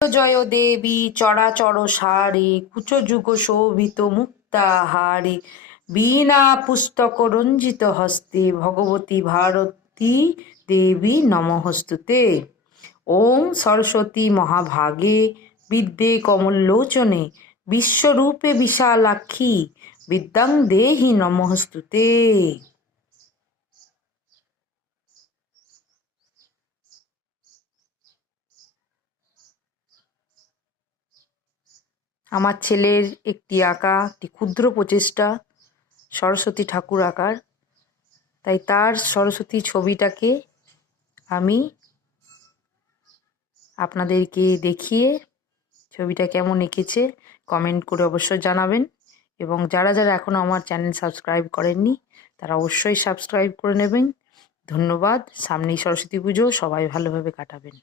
জয় দেবী চরাচর সারে কুচযুগ শোভিত মুক্তাহারে বীণা পুস্তক রঞ্জিত হস্তে ভগবতী ভারতী দেবী নমঃস্তুতে। ওম সরস্বতী মহাভাগে বিদ্যে কমলোচনে বিশ্বরূপে বিশালাক্ষী বিদ্যাং দেহি নমঃস্তুতে। আমার ছেলের একটি ক্ষুদ্র প্রচেষ্টা সরস্বতী ঠাকুর আঁকার, তাই তার সরস্বতী ছবিটাকে আমি আপনাদেরকে দেখিয়ে ছবিটা কেমন এঁকেছে কমেন্ট করে অবশ্যই জানাবেন। এবং যারা যারা এখনও আমার চ্যানেল সাবস্ক্রাইব করেননি তারা অবশ্যই সাবস্ক্রাইব করে নেবেন। ধন্যবাদ। সামনেই সরস্বতী পুজো, সবাই ভালোভাবে কাটাবেন।